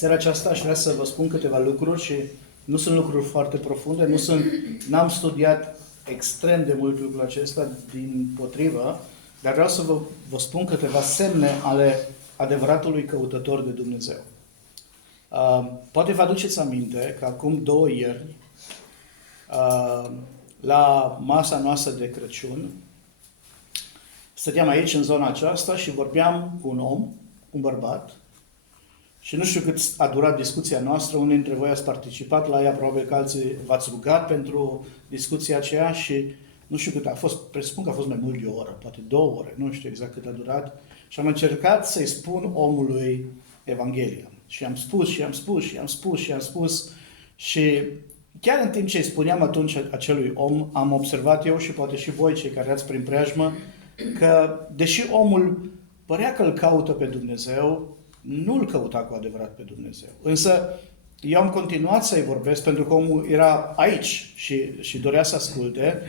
seara aceasta aș vrea să vă spun câteva lucruri și nu sunt lucruri foarte profunde, n-am studiat extrem de mult lucrul acesta, din potrivă, dar vreau să vă spun câteva semne ale adevăratului căutător de Dumnezeu. Poate vă aduceți aminte că acum 2 ieri, la masa noastră de Crăciun, stăteam aici, în zona aceasta, și vorbeam cu un om, un bărbat, și nu știu cât a durat discuția noastră, unii dintre voi ați participat la ea, probabil că alții v-ați rugat pentru discuția aceea și nu știu cât a fost, presupun că a fost mai mult de o oră, poate 2 ore, nu știu exact cât a durat, și am încercat să-i spun omului Evanghelia. Și am spus și chiar în timp ce îi spuneam atunci acelui om, am observat eu și poate și voi, cei care erați prin preajmă, că deși omul părea că îl caută pe Dumnezeu, nu îl căuta cu adevărat pe Dumnezeu. Însă eu am continuat să-i vorbesc pentru că omul era aici și dorea să asculte,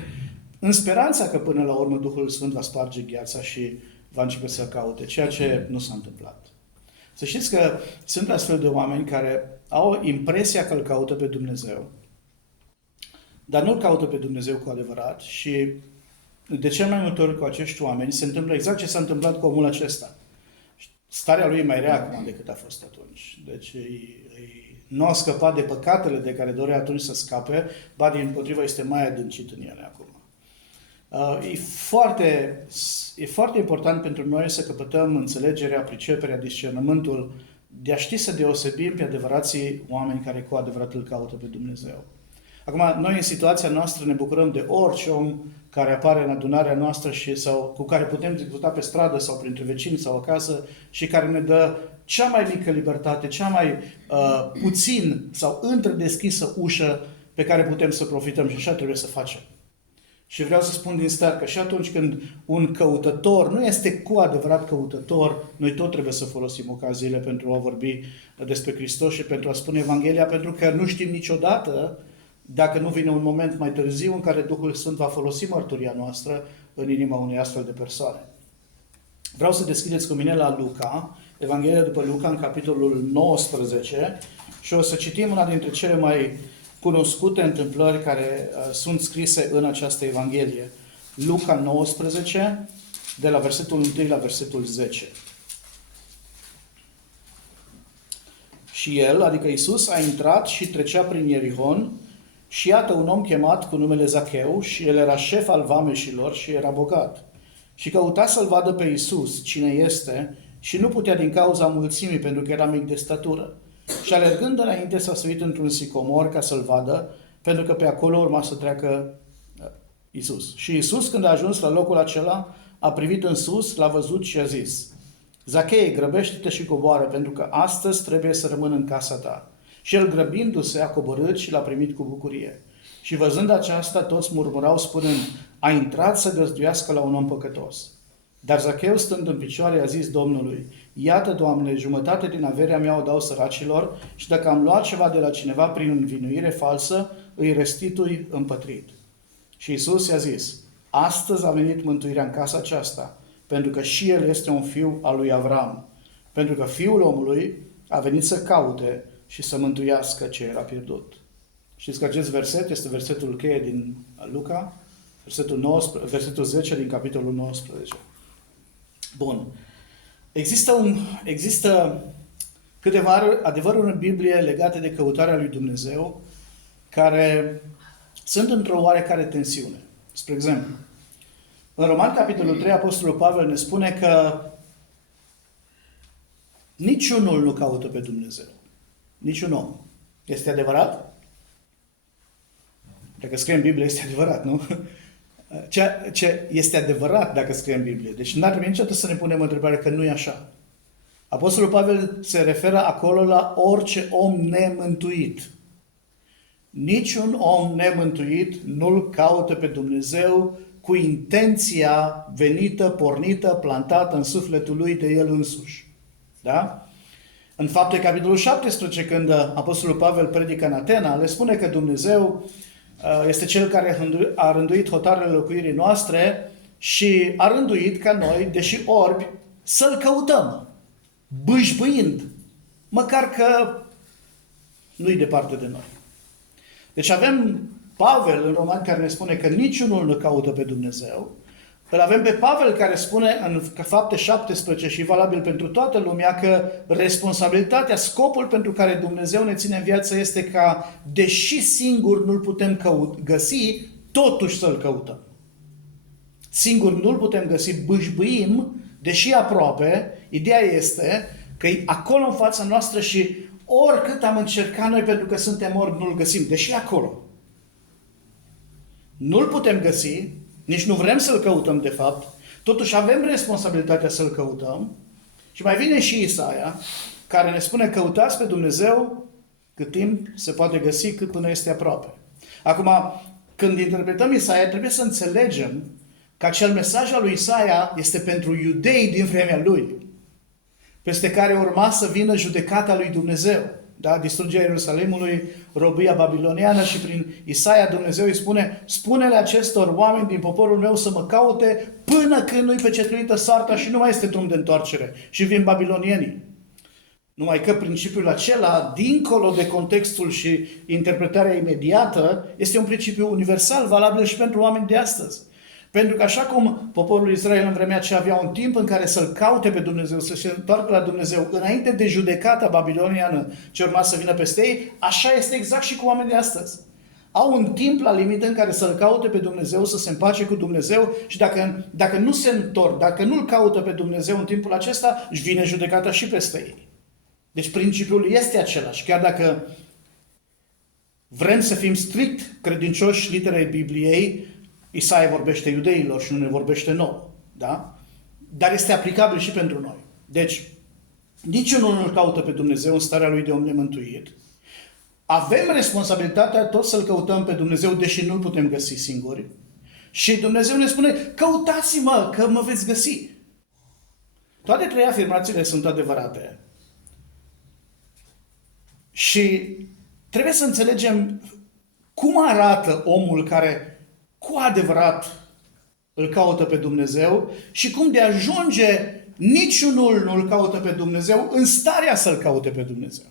în speranța că până la urmă Duhul Sfânt va sparge gheața și va începe să caute, ceea ce nu s-a întâmplat. Să știți că sunt astfel de oameni care au impresia că îl caută pe Dumnezeu, dar nu îl caută pe Dumnezeu cu adevărat și de cel mai multe ori cu acești oameni se întâmplă exact ce s-a întâmplat cu omul acesta. Starea lui e mai rea acum decât a fost atunci. Deci nu a scăpat de păcatele de care dorea atunci să scape, ba dimpotrivă este mai adâncit în ele acum. E foarte important pentru noi să căpătăm înțelegerea, priceperea, discernământul de a ști să deosebim pe adevărații oameni care cu adevărat îl caută pe Dumnezeu. Acum, noi în situația noastră ne bucurăm de orice om care apare în adunarea noastră sau cu care putem discuta pe stradă sau printre vecini sau acasă și care ne dă cea mai mică libertate, cea mai puțin sau întredeschisă ușă pe care putem să profităm și așa trebuie să facem. Și vreau să spun din start că și atunci când un căutător nu este cu adevărat căutător, noi tot trebuie să folosim ocaziile pentru a vorbi despre Hristos și pentru a spune Evanghelia, pentru că nu știm niciodată dacă nu vine un moment mai târziu în care Duhul Sfânt va folosi mărturia noastră în inima unei astfel de persoane. Vreau să deschideți cu mine la Luca, Evanghelia după Luca, în capitolul 19, și o să citim una dintre cele mai cunoscute întâmplări care sunt scrise în această Evanghelie. Luca 19, de la versetul 1 la versetul 10. Și el, adică Iisus, a intrat și trecea prin Ierihon și iată un om chemat cu numele Zacheu și el era șef al vameșilor și era bogat. Și căuta să-l vadă pe Iisus, cine este, și nu putea din cauza mulțimii, pentru că era mic de statură. Și alergând înainte s-a suit într-un sicomor ca să-l vadă, pentru că pe acolo urma să treacă Iisus. Și Iisus, când a ajuns la locul acela, a privit în sus, l-a văzut și a zis: Zachei, grăbește-te și coboară, pentru că astăzi trebuie să rămân în casa ta. Și el, grăbindu-se, a coborât și l-a primit cu bucurie. Și văzând aceasta, toți murmurau spunând: a intrat să găzduiască la un om păcătos. Dar Zacheu, stând în picioare, a zis Domnului: iată, Doamne, jumătate din averea mea o dau săracilor și dacă am luat ceva de la cineva prin învinuire falsă, îi restitui împătrit. Și Iisus i-a zis: astăzi a venit mântuirea în casa aceasta, pentru că și el este un fiu al lui Avram, pentru că Fiul omului a venit să caute și să mântuiască ce era pierdut. Știți că acest verset este versetul cheie din Luca, versetul 10 din capitolul 19. Bun. Există câteva adevăruri în Biblie legate de căutarea lui Dumnezeu care sunt într-o oarecare tensiune. Spre exemplu, în Roman, capitolul 3, Apostolul Pavel ne spune că niciunul nu caută pe Dumnezeu. Niciun om. Este adevărat? Dacă scrie în Biblie, este adevărat, nu? Ce este adevărat dacă scrie în Biblie. Deci n-ar trebui niciodată să ne punem întrebarea că nu e așa. Apostolul Pavel se referă acolo la orice om nemântuit. Niciun om nemântuit nu-L caută pe Dumnezeu cu intenția venită, pornită, plantată în sufletul lui de el însuși. Da? În Fapte, capitolul 17, când Apostolul Pavel predică în Atena, le spune că Dumnezeu este Cel care a rânduit hotarele locuirii noastre și a rânduit ca noi, deși orbi, să-L căutăm, bâșbâind. măcar că nu-i departe de noi. Deci avem Pavel în Romani care ne spune că niciunul nu caută pe Dumnezeu. Îl avem pe Pavel care spune în Fapte 17 și valabil pentru toată lumea că responsabilitatea, scopul pentru care Dumnezeu ne ține în viață este ca, deși singur nu-L putem găsi, totuși să-L căutăm. Singur nu-L putem găsi, bâșbâim, deși aproape, ideea este că e acolo în fața noastră și oricât am încercat noi pentru că suntem orbi, nu-L găsim, deși acolo. Nu-L putem găsi, nici nu vrem să-L căutăm de fapt, totuși avem responsabilitatea să-L căutăm. Și mai vine și Isaia, care ne spune: căutați pe Dumnezeu cât timp se poate găsi, cât până este aproape. Acum, când interpretăm Isaia, trebuie să înțelegem că acel mesaj al lui Isaia este pentru iudei din vremea lui, peste care urma să vină judecata lui Dumnezeu. Da? Distrugerea Ierusalimului, robia babiloniană, și prin Isaia Dumnezeu îi spune: spune-le acestor oameni din poporul meu să mă caute până când nu-i pecetluită soarta și nu mai este drum de întoarcere și vin babilonienii. Numai că principiul acela, dincolo de contextul și interpretarea imediată, este un principiu universal, valabil și pentru oameni de astăzi. Pentru că așa cum poporul Israel în vremea aceea avea un timp în care să-L caute pe Dumnezeu, să se întoarcă la Dumnezeu înainte de judecata babiloniană ce urma să vină peste ei, așa este exact și cu oamenii de astăzi. Au un timp la limită în care să-L caute pe Dumnezeu, să se împace cu Dumnezeu, și dacă nu se întorc, dacă nu-L caută pe Dumnezeu în timpul acesta, își vine judecata și peste ei. Deci principiul este același. Chiar dacă vrem să fim strict credincioși literei Bibliei, Isaia vorbește iudeilor și nu ne vorbește nouă. Da? Dar este aplicabil și pentru noi. Deci, niciunul nu-L caută pe Dumnezeu în starea lui de om nemântuit. Avem responsabilitatea tot să-L căutăm pe Dumnezeu, deși nu-L putem găsi singuri. Și Dumnezeu ne spune: căutați-mă, că mă veți găsi. Toate trei afirmațiile sunt adevărate. Și trebuie să înțelegem cum arată omul care cu adevărat îl caută pe Dumnezeu și cum de ajunge niciunul nu îl caută pe Dumnezeu în starea să-L caute pe Dumnezeu.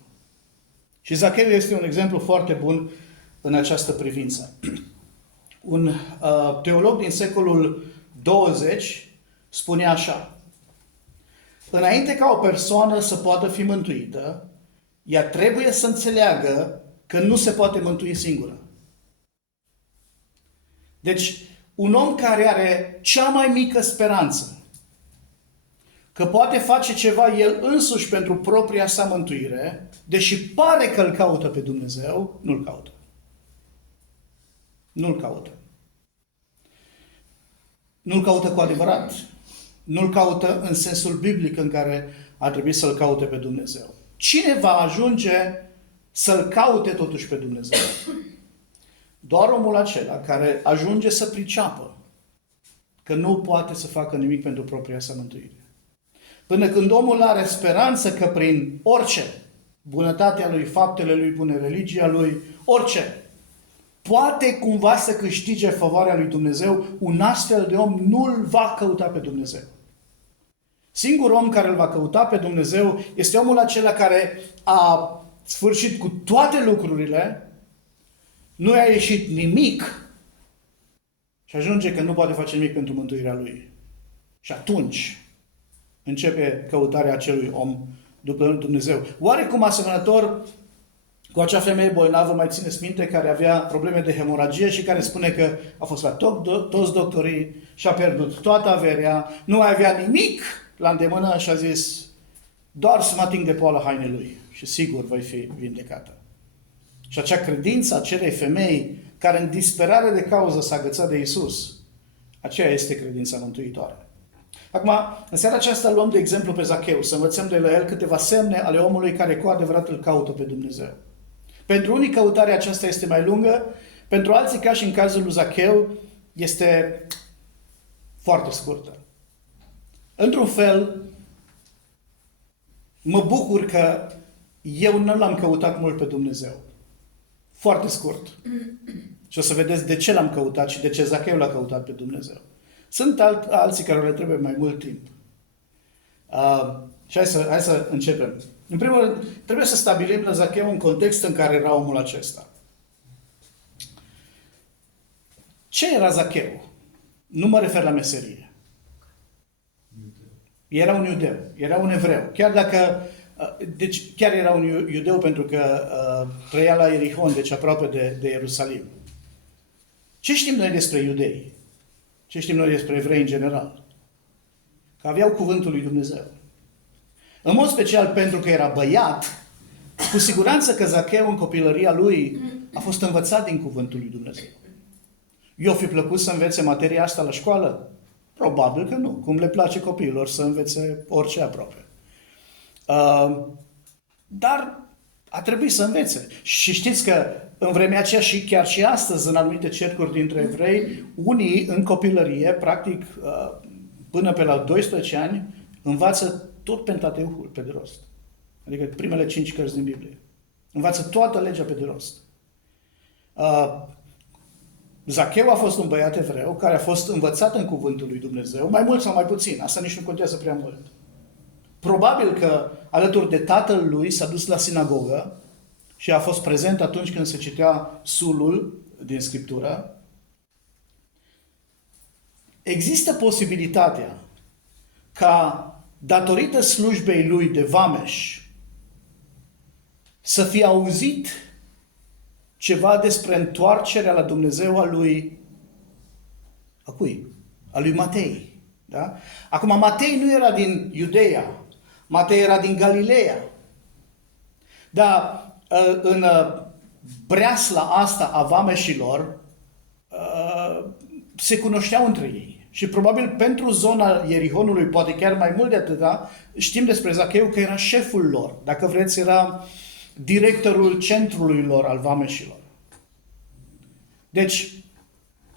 Și Zacheu este un exemplu foarte bun în această privință. Un teolog din secolul 20 spune așa: înainte ca o persoană să poată fi mântuită, ea trebuie să înțeleagă că nu se poate mântui singură. Deci, un om care are cea mai mică speranță că poate face ceva el însuși pentru propria sa mântuire, deși pare că îl caută pe Dumnezeu, nu-l caută. Nu-l caută. Nu-l caută cu adevărat. Nu-l caută în sensul biblic în care ar trebui să-l caute pe Dumnezeu. Cine va ajunge să-l caute totuși pe Dumnezeu? Doar omul acela care ajunge să priceapă că nu poate să facă nimic pentru propria sa mântuire. Până când omul are speranță că prin orice, bunătatea lui, faptele lui bune, religia lui, orice, poate cumva să câștige favoarea lui Dumnezeu, un astfel de om nu-L va căuta pe Dumnezeu. Singurul om care îl va căuta pe Dumnezeu este omul acela care a sfârșit cu toate lucrurile, nu i-a ieșit nimic și ajunge că nu poate face nimic pentru mântuirea lui. Și atunci începe căutarea acelui om după Dumnezeu. Oarecum asemănător cu acea femeie bolnavă, mai țineți minte, care avea probleme de hemoragie și care spune că a fost la toți doctorii și a pierdut toată averea, nu mai avea nimic la îndemână și a zis: doar să mă ating de poală hainelui și sigur voi fi vindecată. Și acea credință acelei femei care în disperare de cauză s-a agățat de Iisus, aceea este credința mântuitoare. Acum, în seara aceasta luăm de exemplu pe Zacheu, să învățăm de la el câteva semne ale omului care cu adevărat îl caută pe Dumnezeu. Pentru unii căutarea aceasta este mai lungă, pentru alții, ca și în cazul lui Zacheu, este foarte scurtă. Într-un fel, mă bucur că eu nu l-am căutat mult pe Dumnezeu. Foarte scurt. Și o să vedeți de ce l-am căutat și de ce Zacheu l-a căutat pe Dumnezeu. Sunt alții care le trebuie mai mult timp. Și hai să începem. În primul rând, trebuie să stabilim la Zacheu un context în care era omul acesta. Ce era Zacheu? Nu mă refer la meserie. Era un iudeu, era un evreu. Chiar dacă, deci chiar era un iudeu pentru că trăia la Ierihon, deci aproape de Ierusalim. Ce știm noi despre iudei? Ce știm noi despre evrei în general? Că aveau cuvântul lui Dumnezeu. În mod special pentru că era băiat, cu siguranță că Zacheu în copilăria lui a fost învățat din cuvântul lui Dumnezeu. I-o fi plăcut să învețe materia asta la școală? Probabil că nu. Cum le place copiilor să învețe orice aproape. Dar a trebuit să învețe. Și știți că în vremea aceea și chiar și astăzi, în anumite cercuri dintre evrei, unii în copilărie, practic până pe la 12 ani, învață tot Pentateuhul pe de rost. Adică primele 5 cărți din Biblie. Învață toată legea pe de rost. Zacheu a fost un băiat evreu care a fost învățat în cuvântul lui Dumnezeu, mai mult sau mai puțin, asta nici nu contează prea mult. Probabil că alături de tatăl lui s-a dus la sinagogă și a fost prezent atunci când se citea sulul din Scriptură. Există posibilitatea ca, datorită slujbei lui de vameș, să fie auzit ceva despre întoarcerea la Dumnezeu a lui Matei. Da? Acum, Matei nu era din Iudeea, Matei era din Galileea. Dar în breasla asta a vameșilor se cunoșteau între ei. Și probabil pentru zona Ierihonului, poate chiar mai mult de atâta, știm despre Zacheu că era șeful lor. Dacă vreți, era directorul centrului lor al vameșilor. Deci,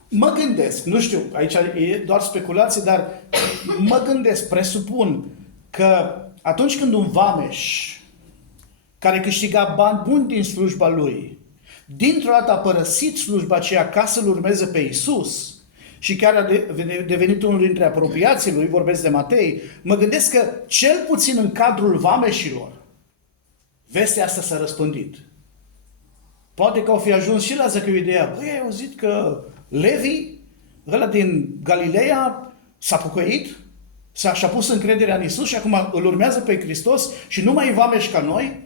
mă gândesc, nu știu, aici e doar speculație, dar mă gândesc, presupun că atunci când un vameș care câștiga bani buni din slujba lui, dintr-o dată a părăsit slujba aceea ca să-L urmeze pe Iisus și chiar a devenit unul dintre apropiații lui, vorbesc de Matei, mă gândesc că cel puțin în cadrul vameșilor, vestea asta s-a răspândit. Poate că au fi ajuns și la Zacheu ideea, băi, ai auzit că Levi, ăla din Galileea, s-a pocăit, și-a pus încrederea în Iisus și acum îl urmează pe Hristos și nu mai e vameș ca noi?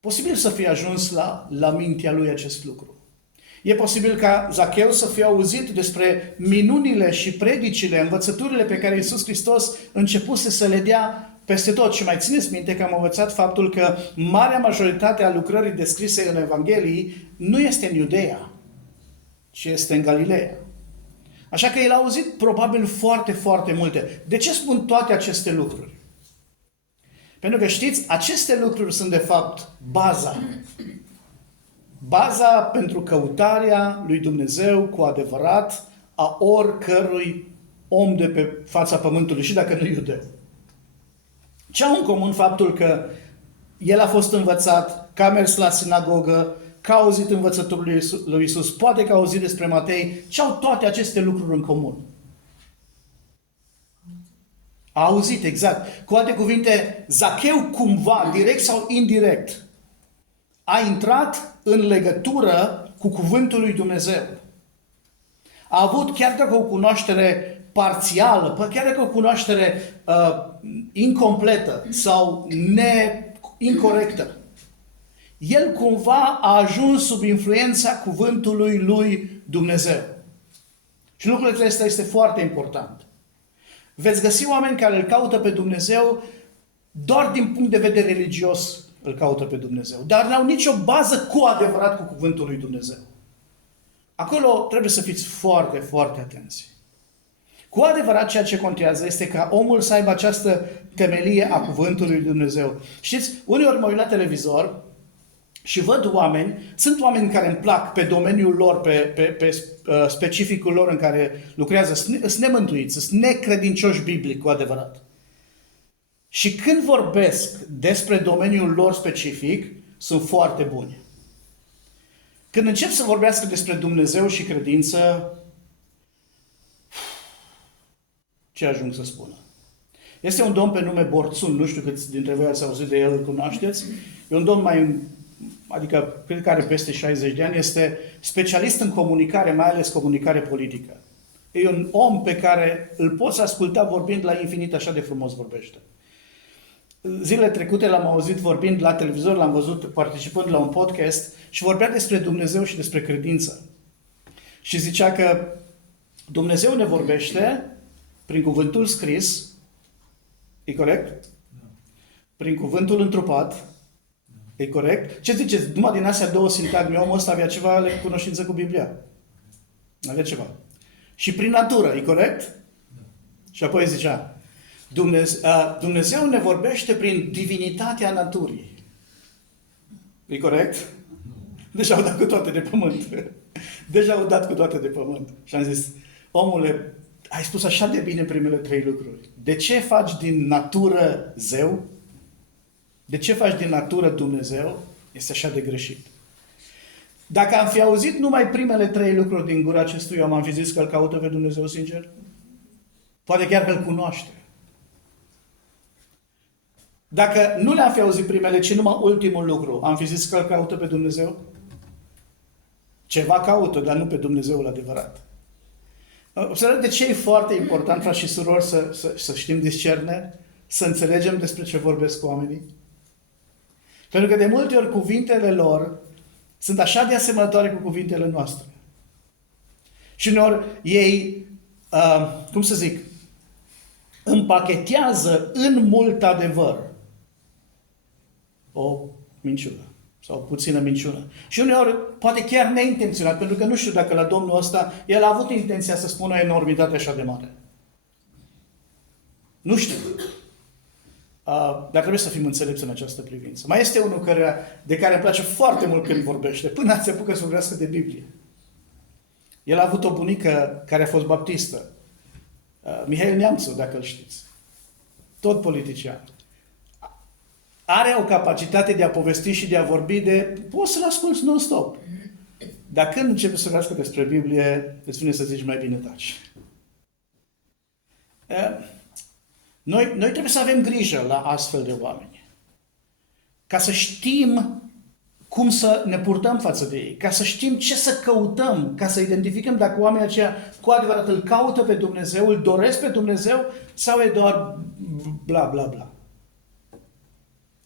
Posibil să fie ajuns la mintea lui acest lucru. E posibil ca Zacheu să fie auzit despre minunile și predicile, învățăturile pe care Iisus Hristos începuse să le dea peste tot. Și mai țineți minte că am învățat faptul că marea majoritate a lucrării descrise în Evanghelii nu este în Iudeea, ci este în Galileea. Așa că el a auzit probabil foarte, foarte multe. De ce spun toate aceste lucruri? Pentru că știți, aceste lucruri sunt de fapt baza. Baza pentru căutarea lui Dumnezeu cu adevărat a oricărui om de pe fața pământului, și dacă nu iudeu. Ce au în comun faptul că el a fost învățat, că a mers la sinagogă, că a auzit învățătorul lui Iisus, poate că a auzit despre Matei, ce au toate aceste lucruri în comun? A auzit, exact. Cu alte cuvinte, Zacheu cumva, direct sau indirect, a intrat în legătură cu cuvântul lui Dumnezeu. A avut, chiar dacă o cunoaștere parțială, chiar dacă o cunoaștere incompletă sau incorectă, el cumva a ajuns sub influența cuvântului lui Dumnezeu. Și lucrul acesta este foarte important. Veți găsi oameni care îl caută pe Dumnezeu doar din punct de vedere religios îl caută pe Dumnezeu, dar n-au nicio bază cu adevărat cu cuvântul lui Dumnezeu. Acolo trebuie să fiți foarte, foarte atenți. Cu adevărat, ceea ce contează este ca omul să aibă această temelie a cuvântului lui Dumnezeu. Știți, uneori mă uit la televizor și văd oameni, sunt oameni care îmi plac pe domeniul lor, pe specificul lor în care lucrează, sunt nemântuiți, sunt necredincioși biblic cu adevărat. Și când vorbesc despre domeniul lor specific, sunt foarte buni. Când încep să vorbească despre Dumnezeu și credință, ce ajung să spună? Este un domn pe nume Borțun, nu știu câți dintre voi ați auzit de el, îl cunoașteți. E un domn adică cred că are peste 60 de ani, este specialist în comunicare, mai ales comunicare politică. E un om pe care îl poți asculta vorbind la infinit, așa de frumos vorbește. Zilele trecute l-am auzit vorbind la televizor, l-am văzut participând la un podcast și vorbea despre Dumnezeu și despre credință. Și zicea că Dumnezeu ne vorbește prin cuvântul scris, e corect? Prin cuvântul întrupat, e corect? Ce ziceți? Numai din astea două sintagme, omul ăsta avea ceva cunoștință cu Biblia. Avea ceva. Și prin natură, e corect? Și apoi zicea, Dumnezeu ne vorbește prin divinitatea naturii. E corect? Deja au dat cu toate de pământ. Deja au dat cu toate de pământ. Și am zis, omule, ai spus așa de bine primele 3 lucruri. De ce faci din natură zeu? De ce faci din natură Dumnezeu? Este așa de greșit. Dacă am fi auzit numai primele 3 lucruri din gura acestui om, am fi zis că îl caută pe Dumnezeu sincer? Poate chiar că îl cunoaște. Dacă nu le-am fi auzit primele, ci numai ultimul lucru, am fi zis că îl caută pe Dumnezeu? Ceva caută, dar nu pe Dumnezeul adevărat. Observați de ce e foarte important, frați și surori, să știm discerne, să înțelegem despre ce vorbesc oamenii? Pentru că de multe ori cuvintele lor sunt așa de asemănătoare cu cuvintele noastre. Și uneori ei, cum să zic, împachetează în mult adevăr o minciună sau puțină minciună. Și uneori, poate chiar neintenționat, pentru că nu știu dacă la domnul ăsta, el a avut intenția să spună o enormitate așa de mare. Nu știu. Dar trebuie să fim înțelepți în această privință. Mai este unul de care îmi place foarte mult când vorbește, până se apucă să vorbească de Biblie. El a avut o bunică care a fost baptistă. Mihail Neamțu, dacă îl știți. Tot politician. Are o capacitate de a povesti și de a vorbi poți să-l asculți non-stop. Dar când începe să vorbească despre Biblie, îți vine să zici mai bine taci. Noi trebuie să avem grijă la astfel de oameni. Ca să știm cum să ne purtăm față de ei, ca să știm ce să căutăm, ca să identificăm dacă oamenii aceia cu adevărat îl caută pe Dumnezeu, îl doresc pe Dumnezeu sau e doar bla, bla, bla.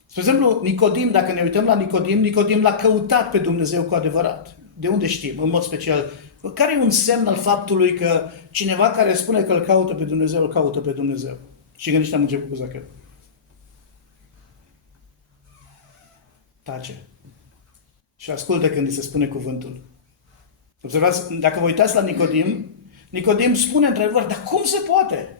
Spre exemplu, Nicodim, dacă ne uităm la Nicodim l-a căutat pe Dumnezeu cu adevărat. De unde știm? În mod special. Care e un semn al faptului că cineva care spune că îl caută pe Dumnezeu, îl caută pe Dumnezeu? Și gândiți, am început cu Zacheu. Tace. Și ascultă când îi se spune cuvântul. Observați, dacă vă uitați la Nicodim spune într-adevăr, dar cum se poate?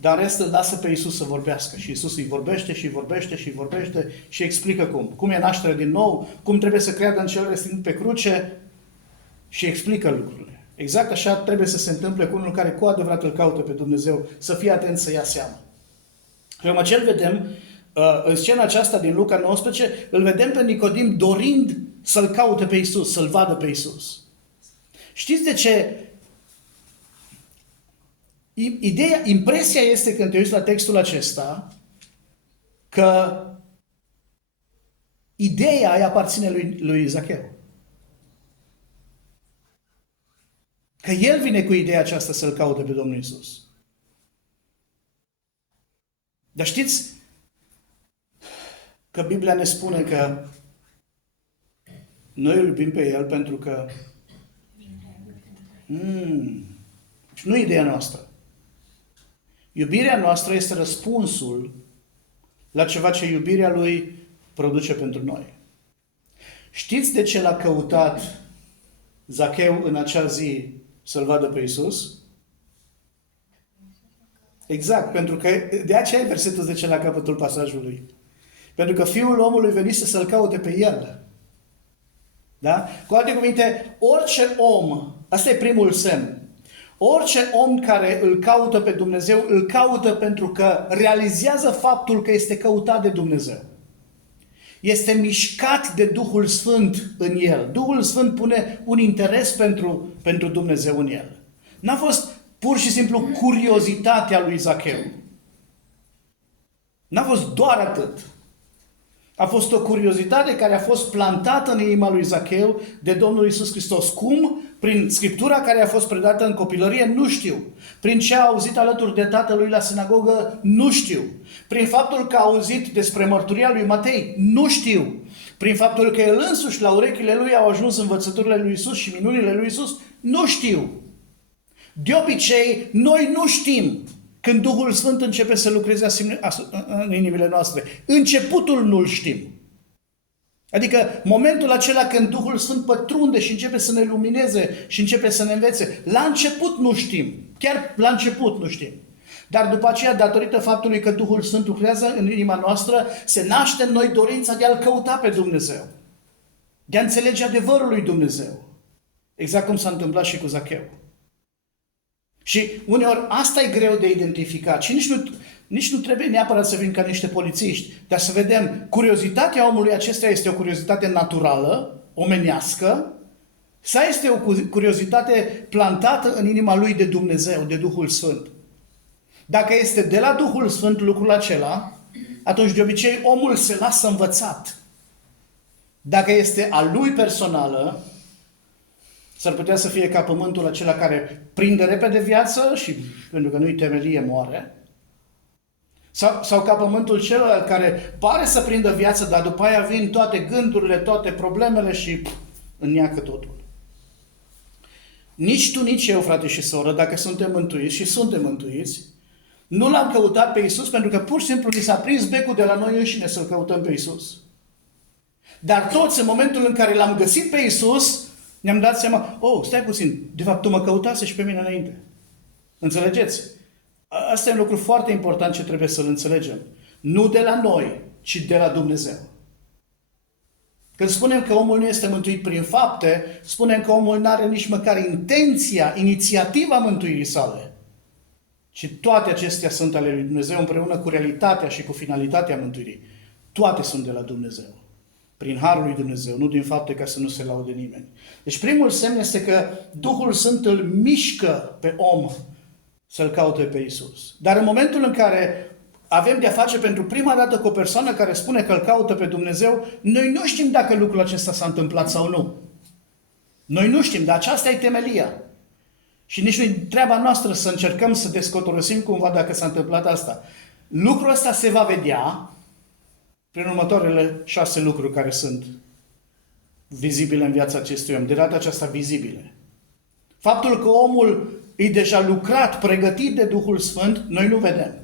Dar în rest îl lasă pe Iisus să vorbească. Și Iisus îi vorbește și vorbește și vorbește și explică cum. Cum e nașterea din nou, cum trebuie să creadă în cel răstignit pe cruce și explică lucrurile. Exact așa trebuie să se întâmple cu unul care cu adevărat îl caută pe Dumnezeu, să fie atent să ia seama. Și acum ce îl vedem în scena aceasta din Luca 19, îl vedem pe Nicodim dorind să-l caute pe Iisus, să-l vadă pe Iisus. Știți de ce? Impresia este când te uiți la textul acesta că ideea îi aparține lui Zacheu. Că el vine cu ideea aceasta să-l caute pe Domnul Iisus. Dar știți că Biblia ne spune că noi îl iubim pe El pentru că și nu ideea noastră. Iubirea noastră este răspunsul la ceva ce iubirea Lui produce pentru noi. Știți de ce l-a căutat Zacheu în acea zi să-L vadă pe Iisus? Exact, pentru că de aceea e versetul 10 la capătul pasajului. Pentru că Fiul omului venise să-L caute pe El. Da? Cu alte cuvinte, orice om, asta e primul semn, orice om care îl caută pe Dumnezeu, îl caută pentru că realizează faptul că este căutat de Dumnezeu. Este mișcat de Duhul Sfânt în el. Duhul Sfânt pune un interes pentru Dumnezeu în el. N-a fost pur și simplu curiozitatea lui Zacheu. N-a fost doar atât. A fost o curiozitate care a fost plantată în inima lui Zacheu de Domnul Iisus Hristos. Cum? Prin Scriptura care a fost predată în copilărie? Nu știu. Prin ce a auzit alături de tatălui la sinagogă? Nu știu. Prin faptul că a auzit despre mărturia lui Matei? Nu știu. Prin faptul că el însuși la urechile lui au ajuns învățăturile lui Iisus și minunile lui Iisus? Nu știu. De obicei, noi nu știm când Duhul Sfânt începe să lucreze în inimile noastre. Începutul nu-l știm. Adică momentul acela când Duhul Sfânt pătrunde și începe să ne lumineze și începe să ne învețe. La început nu știm. Chiar la început nu știm. Dar după aceea, datorită faptului că Duhul Sfânt lucrează în inima noastră, se naște în noi dorința de a-L căuta pe Dumnezeu. De a înțelege adevărul lui Dumnezeu. Exact cum s-a întâmplat și cu Zacheu. Și uneori asta e greu de identificat și nici nu trebuie neapărat să fim ca niște polițiști, dar să vedem, curiozitatea omului acesta este o curiozitate naturală, omenească, sau este o curiozitate plantată în inima lui de Dumnezeu, de Duhul Sfânt. Dacă este de la Duhul Sfânt lucrul acela, atunci de obicei omul se lasă învățat. Dacă este a lui personală, s-ar putea să fie ca pământul acela care prinde repede viață și pentru că nu-i temelie moare. Sau ca pământul celălalt care pare să prindă viață, dar după aia vin toate gândurile, toate problemele și înneacă totul. Nici tu, nici eu, frate și soră, dacă suntem mântuiți și suntem mântuiți, nu l-am căutat pe Iisus pentru că pur și simplu ni s-a prins becul de la noi înșine să-L căutăm pe Iisus. Dar toți în momentul în care l-am găsit pe Iisus, ne-am dat seama, stai puțin, de fapt tu mă căutase și pe mine înainte. Înțelegeți? Asta e un lucru foarte important ce trebuie să-l înțelegem. Nu de la noi, ci de la Dumnezeu. Când spunem că omul nu este mântuit prin fapte, spunem că omul nu are nici măcar intenția, inițiativa mântuirii sale. Și toate acestea sunt ale lui Dumnezeu împreună cu realitatea și cu finalitatea mântuirii. Toate sunt de la Dumnezeu. Prin harul lui Dumnezeu, nu din fapte ca să nu se laude nimeni. Deci primul semn este că Duhul Sfânt îl mișcă pe om să-L caute pe Iisus. Dar în momentul în care avem de-a face pentru prima dată cu o persoană care spune că îl caută pe Dumnezeu, noi nu știm dacă lucrul acesta s-a întâmplat sau nu. Noi nu știm, dar aceasta e temelia. Și nici nu-i treaba noastră să încercăm să descotorosim cumva dacă s-a întâmplat asta. Lucrul ăsta se va vedea prin următoarele 6 lucruri care sunt vizibile în viața acestui om. De data aceasta vizibile. Faptul că omul e deja lucrat, pregătit de Duhul Sfânt, noi nu vedem.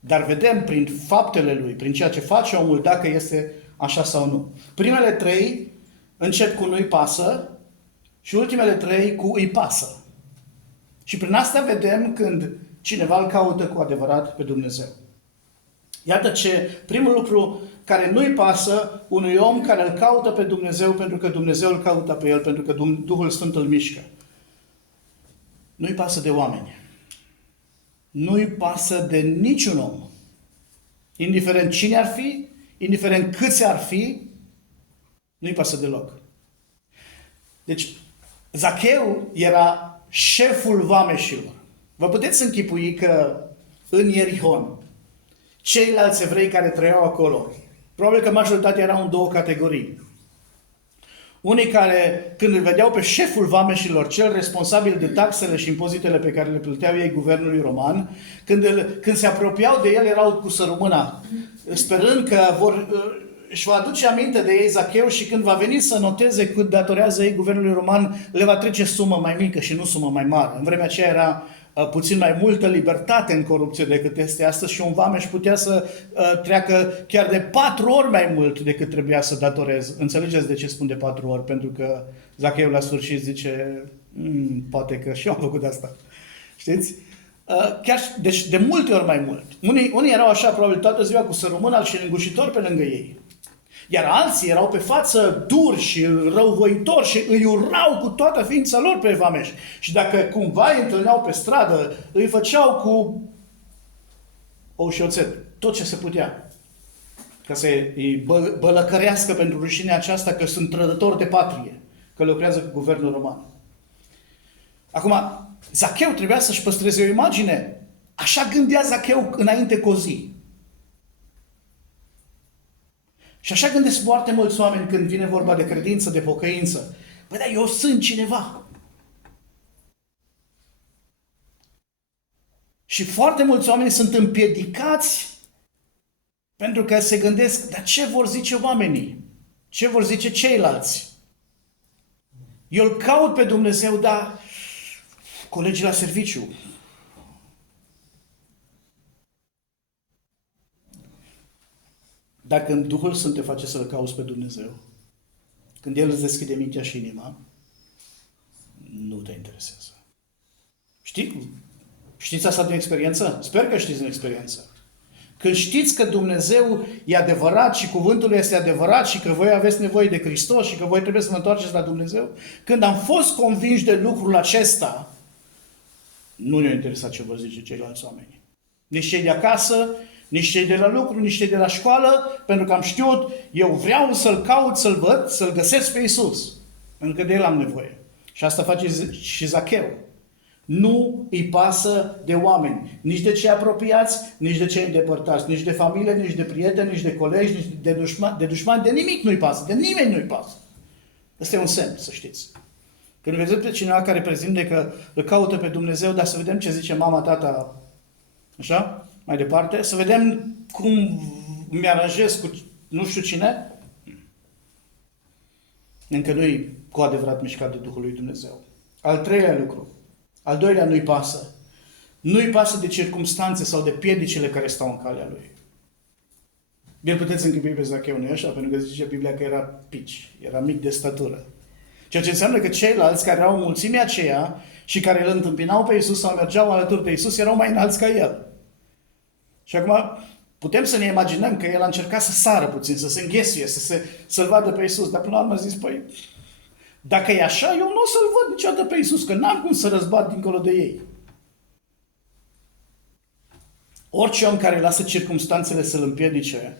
Dar vedem prin faptele lui, prin ceea ce face omul, dacă este așa sau nu. Primele 3 încep cu nu-i pasă și ultimele 3 cu îi pasă. Și prin asta vedem când cineva îl caută cu adevărat pe Dumnezeu. Iată ce primul lucru care nu-i pasă unui om care îl caută pe Dumnezeu pentru că Dumnezeu îl caută pe el, pentru că Duhul Sfânt îl mișcă. Nu-i pasă de oameni. Nu-i pasă de niciun om. Indiferent cine ar fi, indiferent câți ar fi, nu-i pasă deloc. Deci, Zacheu era șeful vameșilor. Vă puteți închipui că în Ierihon, ceilalți evrei care trăiau acolo, probabil că majoritatea erau în 2 categorii. Unii care, când îl vedeau pe șeful vameșilor, cel responsabil de taxele și impozitele pe care le plăteau ei guvernului roman, când se apropiau de el, erau cu sărumâna, sperând că își va aduce aminte de ei Zacheu și când va veni să noteze cât datorează ei guvernului roman, le va trece sumă mai mică și nu sumă mai mare. În vremea aceea era puțin mai multă libertate în corupție decât este astăzi și un vameș putea să treacă chiar de 4 ori mai mult decât trebuia să datoreze. Înțelegeți de ce spun de 4 ori? Pentru că Zacheu la sfârșit zice, poate că și eu am făcut asta. Știți? Deci de multe ori mai mult. Unii erau așa probabil toată ziua cu sărumâna și îngușitori pe lângă ei. Iar alții erau pe față duri și răuvoitori și îi urau cu toată ființa lor pe vameș. Și dacă cumva îi întâlneau pe stradă, îi făceau cu oșoțet, tot ce se putea. Ca să îi bălăcărească pentru rușinea aceasta că sunt trădători de patrie, că lucrează cu guvernul roman. Acum, Zacheu trebuia să-și păstreze o imagine Așa gândea Zacheu înainte cu o zi. Și așa gândesc foarte mulți oameni când vine vorba de credință, de pocăință. Păi da, eu sunt cineva. Și foarte mulți oameni sunt împiedicați pentru că se gândesc, dar ce vor zice oamenii? Ce vor zice ceilalți? Eu îl caut pe Dumnezeu, dar colegii la serviciu. Dar când Duhul Sfânt te face să-L cauți pe Dumnezeu, când El îți deschide mintea și inima, nu te interesează. Știți asta din experiență? Sper că știți din experiență. Când știți că Dumnezeu e adevărat și cuvântul este adevărat și că voi aveți nevoie de Hristos și că voi trebuie să vă întoarceți la Dumnezeu, când am fost convinși de lucrul acesta, nu ne-a interesat ce vă zice ceilalți oameni. Nici cei de acasă, nici cei de la lucru, nici cei de la școală, pentru că am știut, eu vreau să-L caut, să-L văd, să-L găsesc pe Iisus. Pentru că de El am nevoie. Și asta face și Zacheu. Nu îi pasă de oameni, nici de cei apropiați, nici de cei îndepărtați, nici de familie, nici de prieteni, nici de colegi, nici de dușmani, de nimic nu-i pasă, de nimeni nu-i pasă. Ăsta e un semn, să știți. Când vedeți pe cineva care prezinte că îl caută pe Dumnezeu, dar să vedem ce zice mama, tata, așa, mai departe, să vedem cum mi-aranjez cu nu știu cine, încă nu-i cu adevărat mișcat de Duhul lui Dumnezeu. Al treilea lucru. Al doilea, nu-i pasă. Nu-i pasă de circumstanțe sau de piedicile care stau în calea lui. Bine puteți închipui pe Zacheu, nu-i așa? Pentru că zice Biblia că era pici, era mic de statură. Ceea ce înseamnă că ceilalți care erau mulțimea aceea și care îl întâmpinau pe Iisus sau mergeau alături de Iisus erau mai înalți ca el. Și acum putem să ne imaginăm că el a încercat să sară puțin, să se înghesuie, să-L vadă pe Iisus, dar până la urmă a zis, păi, dacă e așa, eu nu o să-L văd niciodată pe Iisus, că n-am cum să răzbat dincolo de ei. Orice om care lasă circumstanțele să-l împiedice,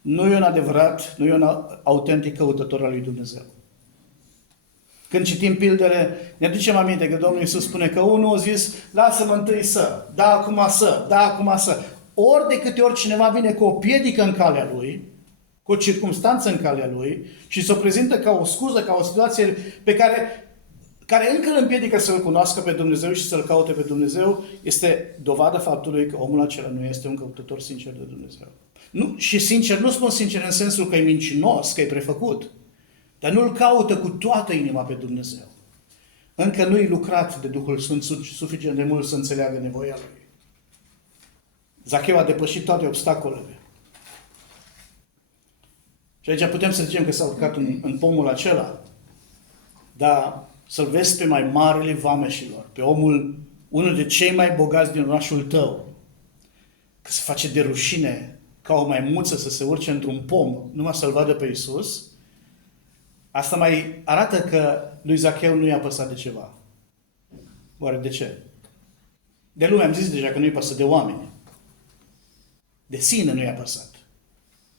nu e un adevărat, nu e un autentic căutător al lui Dumnezeu. Când citim pildele, ne aducem aminte că Domnul Iisus spune că unul a zis, lasă-mă întâi să, da acum să. Ori de câte ori cineva vine cu o piedică în calea lui, cu o circumstanță în calea lui și se prezintă ca o scuză, ca o situație pe care încă îl împiedică să-L cunoască pe Dumnezeu și să-L caute pe Dumnezeu, este dovada faptului că omul acela nu este un căutător sincer de Dumnezeu. Nu, și sincer, nu spun sincer în sensul că e mincinos, că e prefăcut, dar nu-L caută cu toată inima pe Dumnezeu. Încă nu-i lucrat de Duhul Sfânt suficient de mult să înțeleagă nevoia lui. Zacheu a depășit toate obstacolele. Și aici putem să zicem că s-a urcat în pomul acela, dar să-l vezi pe mai marele vameșilor, pe omul, unul de cei mai bogați din orașul tău, că se face de rușine ca o maimuță să se urce într-un pom, numai să-L vadă pe Iisus, asta mai arată că lui Zacheu nu i-a păsat de ceva. Oare de ce? De lume am zis deja că nu i-a păsat de oameni. De sine nu i-a păsat.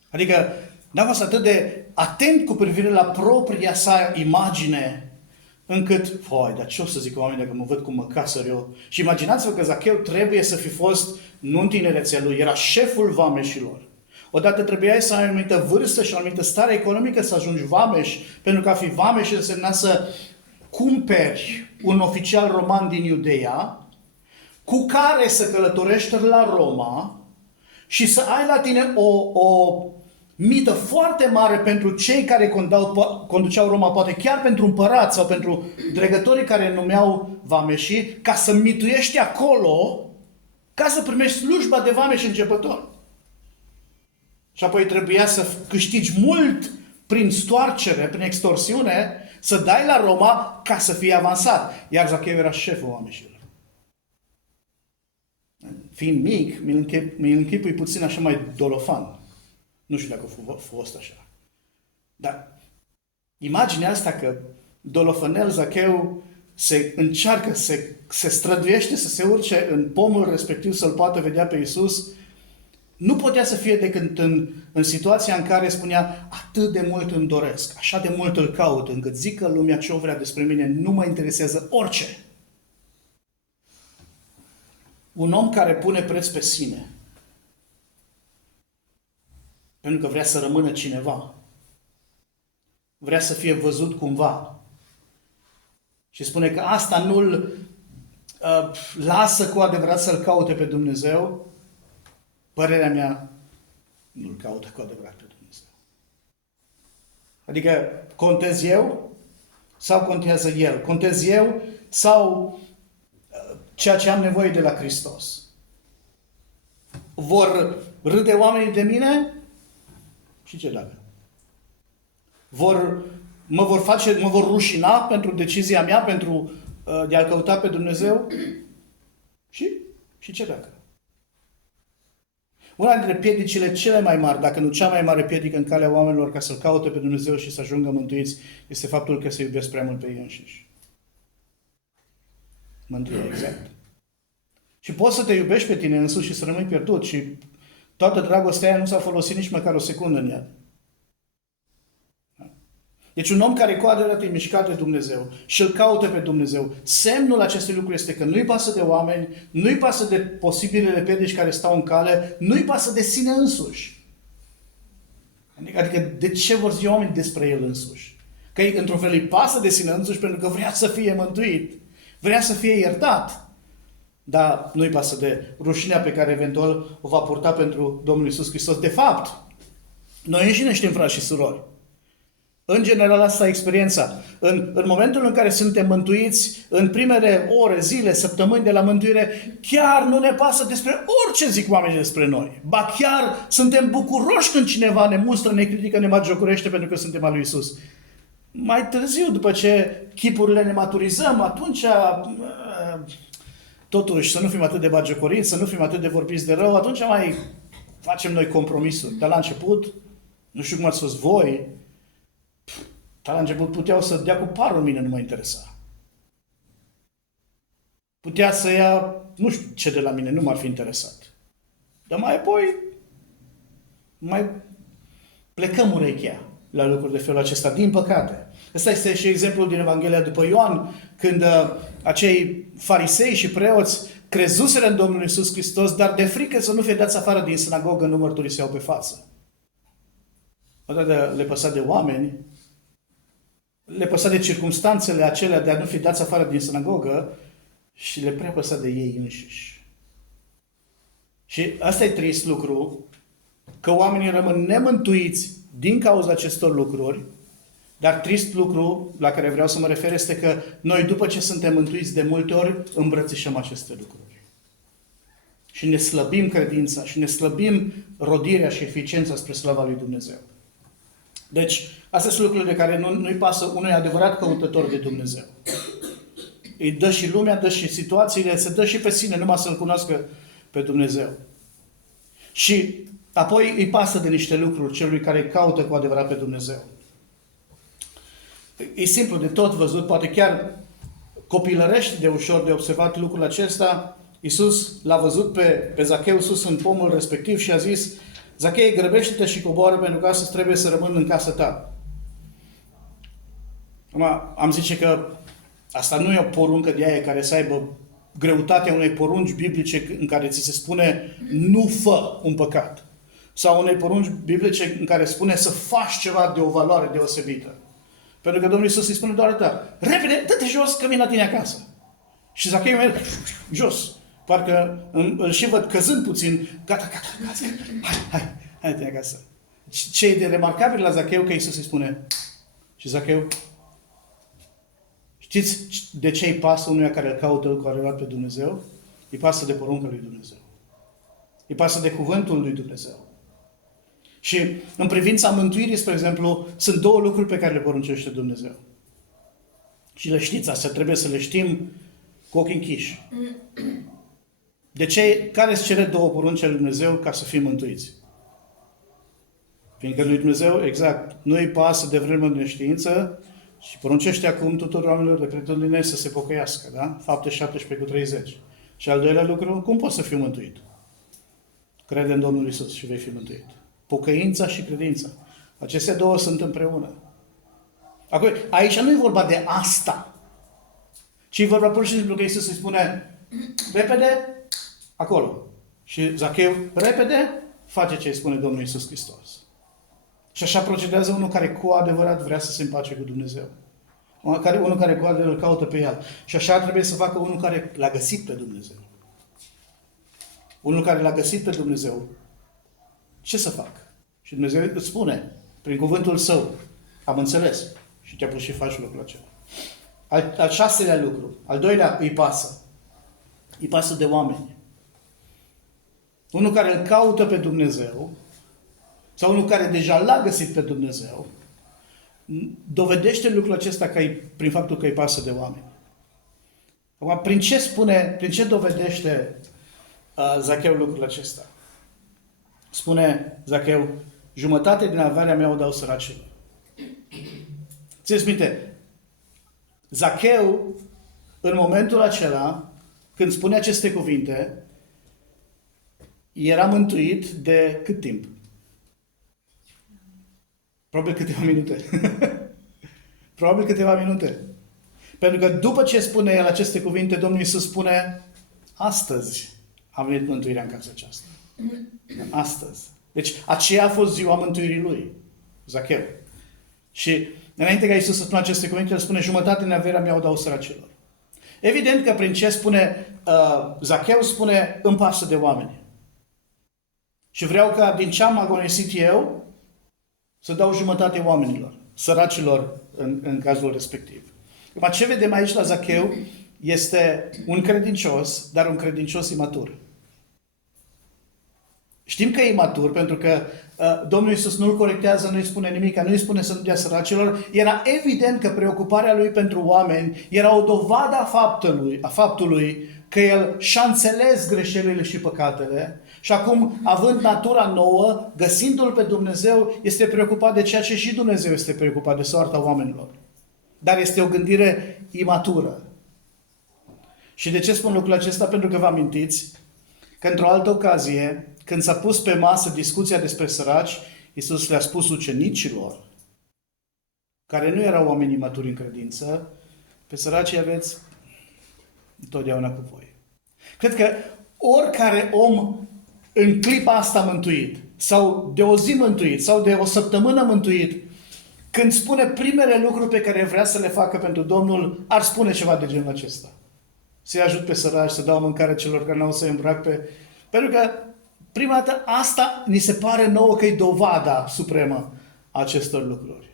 Adică n-a fost atât de atent cu privire la propria sa imagine, încât, dar ce o să zic oamenii dacă mă văd cum mă casăr eu? Și imaginați-vă că Zacheu trebuie să fi fost, nu în tinerețea lui, era șeful vameșilor. Odată trebuia să ai o anumită vârstă și o anumită stare economică să ajungi vameș, pentru că a fi vameș însemna să cumperi un oficial roman din Iudeea, cu care să călătorești la Roma și să ai la tine o mită foarte mare pentru cei care conduceau Roma, poate chiar pentru împărați sau pentru dregătorii care numeau vameșii, ca să mituiești acolo, ca să primești slujba de vameș începător. Și apoi trebuia să câștigi mult prin stoarcere, prin extorsiune, să dai la Roma ca să fii avansat. Iar Zacheu era șeful vameșilor. Fiind mic, mi-l închipui puțin așa mai dolofan. Nu știu dacă a fost așa. Dar imaginea asta că dolofănel Zacheu se încearcă, se străduiește să se urce în pomul respectiv să-L poată vedea pe Iisus, nu putea să fie decât în situația în care spunea atât de mult îmi doresc, așa de mult îl caut, încât zic că lumea ce-o vrea despre mine nu mă interesează orice. Un om care pune preț pe sine, pentru că vrea să rămână cineva, vrea să fie văzut cumva și spune că asta nu-l lasă cu adevărat să-L caute pe Dumnezeu, părerea mea, nu-L caută cu adevărat pe Dumnezeu. Adică contez eu sau contează El? Contez eu sau ceea ce am nevoie de la Hristos? Vor râde oamenii de mine? Și ce dacă? Mă vor rușina pentru decizia mea, pentru de a-L căuta pe Dumnezeu? Și ce dacă? Una dintre piedicile cele mai mari, dacă nu cea mai mare piedică în calea oamenilor ca să-L caute pe Dumnezeu și să ajungă mântuiți, este faptul că se iubesc prea mult pe ei înșiși. Mântuire, exact. Și poți să te iubești pe tine însuși și să rămâi pierdut și toată dragostea aia nu s-a folosit nici măcar o secundă în ea. Deci un om care cu adevărat e mișcat de Dumnezeu și îl caută pe Dumnezeu, semnul acestui lucru este că nu-i pasă de oameni, nu-i pasă de posibilele piedici care stau în cale, nu-i pasă de sine însuși. Adică de ce vor zi oamenii despre el însuși? Că într-un fel îi pasă de sine însuși pentru că vrea să fie mântuit, vrea să fie iertat. Dar nu-i pasă de rușinea pe care eventual o va purta pentru Domnul Iisus Hristos. De fapt, noi înșine știm, frați și surori, în general, asta e experiența. În momentul în care suntem mântuiți, în primele ore, zile, săptămâni de la mântuire, chiar nu ne pasă despre orice zic oamenii despre noi. Ba chiar suntem bucuroși când cineva ne mustră, ne critică, ne bagiocorește pentru că suntem al lui Iisus. Mai târziu, după ce chipurile ne maturizăm, atunci, totuși, să nu fim atât de bagiocoriți, să nu fim atât de vorbiți de rău, atunci mai facem noi compromisuri. Dar la început, nu știu cum ați fost voi, dar la început puteau să dea cu parul în mine, nu mă interesa. Putea să ia, nu știu ce de la mine, nu m-ar fi interesat. Dar mai apoi, mai plecăm urechea la lucruri de felul acesta, din păcate. Ăsta este și exemplul din Evanghelia după Ioan, când acei farisei și preoți crezuseră în Domnul Iisus Hristos, dar de frică să nu fie dați afară din sinagogă, nu mărturiseau pe față. Odată le păsa de oameni, le păsa de circumstanțele acelea de a nu fi dați afară din sinagogă și le prea păsa de ei înșiși. Și asta e trist lucru, că oamenii rămân nemântuiți din cauza acestor lucruri, dar trist lucru la care vreau să mă refer este că noi, după ce suntem mântuiți, de multe ori îmbrățișăm aceste lucruri. Și ne slăbim credința și ne slăbim rodirea și eficiența spre slava lui Dumnezeu. Deci, astea sunt lucrurile de care nu-i pasă unui adevărat căutător de Dumnezeu. Îi dă și lumea, dă și situațiile, se dă și pe sine, numai să-L cunoască pe Dumnezeu. Și apoi îi pasă de niște lucruri celui care îi caută cu adevărat pe Dumnezeu. E simplu de tot văzut, poate chiar copilărește de ușor de observat lucrul acesta. Iisus l-a văzut pe Zacheu sus în pomul respectiv și a zis: Zachei, grăbește-te și coboară, pentru că astăzi trebuie să rămân în casa ta. Acum, am zice că asta nu e o poruncă de aia care să aibă greutatea unei porunci biblice în care ți se spune nu fă un păcat. Sau unei porunci biblice în care spune să faci ceva de o valoare deosebită. Pentru că Domnul Iisus îi spune doar atât: repede, dă-te jos că vin la tine acasă. Și Zacheu merge jos. Parcă îl și văd căzând puțin. Gata, hai la tine acasă. Ce e de remarcabil la Zacheu că Iisus îi spune: și Zacheu, știți de ce îi pasă unuia care îl caută cu adevărat pe Dumnezeu? Îi pasă de porunca lui Dumnezeu. Îi pasă de cuvântul lui Dumnezeu. Și în privința mântuirii, spre exemplu, sunt două lucruri pe care le poruncește Dumnezeu. Și le știți, astea trebuie să le știm cu ochii închiși. De ce? Care îți cere două porunci ale lui Dumnezeu ca să fim mântuiți? Fiindcă lui Dumnezeu, exact, nu îi pasă de vremea de neștiință și poruncește acum tuturor oamenilor de pretutindeni să se pocăiască, da? Fapte 17:30. Și al doilea lucru, cum poți să fii mântuit? Crede în Domnul Iisus și vei fi mântuit. Pocăința și credința. Acestea două sunt împreună. Acum, aici nu e vorba de asta, ci e vorba pur și simplu că Iisus îi spune: repede, Acolo. Și Zacheu, repede, face ce îi spune Domnul Iisus Hristos. Și așa procedează unul care cu adevărat vrea să se împace cu Dumnezeu. Unul care cu adevărat îl caută pe El. Și așa trebuie să facă unul care l-a găsit pe Dumnezeu. Unul care l-a găsit pe Dumnezeu. Ce să fac? Și Dumnezeu îți spune, prin cuvântul Său, am înțeles. Și te-a pus și faci lucrul acela. Al șaselea lucru. Al doilea, îi pasă. Îi pasă de oameni. Unul care îl caută pe Dumnezeu, sau unul care deja l-a găsit pe Dumnezeu, dovedește lucrul acesta prin faptul că îi pasă de oameni. Acum, prin ce dovedește Zacheu lucrul acesta? Spune Zacheu, jumătate din averea mea o dau săracilor. Țineți minte, Zacheu, în momentul acela, când spune aceste cuvinte, era mântuit de cât timp? Probabil câteva minute. Probabil câteva minute. Pentru că după ce spune el aceste cuvinte, Domnul Iisus spune, astăzi a venit mântuirea în casa aceasta. Astăzi. Deci aceea a fost ziua mântuirii lui, Zacheu. Și înainte ca Iisus să spună aceste cuvinte, el spune, jumătate din averea mea o dau săracilor. Evident că prin ce spune Zacheu, spune, îmi pasă de oameni. Și vreau ca din ce am agonisit eu, să dau jumătate oamenilor, săracilor în cazul respectiv. Acum, ce vedem aici la Zacheu este un credincios, dar un credincios imatur. Știm că e imatur pentru că Domnul Iisus nu-l corectează, nu-i spune nimic, nu-i spune să nu dea săracilor. Era evident că preocuparea lui pentru oameni era o dovadă a faptului că el și-a înțeles greșelile și păcatele și acum, având natura nouă, găsindu-L pe Dumnezeu, este preocupat de ceea ce și Dumnezeu este preocupat, de soarta oamenilor. Dar este o gândire imatură. Și de ce spun lucrul acesta? Pentru că vă amintiți că într-o altă ocazie, când s-a pus pe masă discuția despre săraci, Iisus le-a spus ucenicilor, care nu erau oameni imaturi în credință, pe săracii aveți întotdeauna cu voi. Cred că oricare om în clipa asta mântuit, sau de o zi mântuit, sau de o săptămână mântuit, când spune primele lucruri pe care vrea să le facă pentru Domnul, ar spune ceva de genul acesta. Să-i ajut pe săraci, să dau mâncare celor care n-au să-i îmbrac pe... Pentru că, prima dată, asta ni se pare nouă că e dovada supremă a acestor lucruri.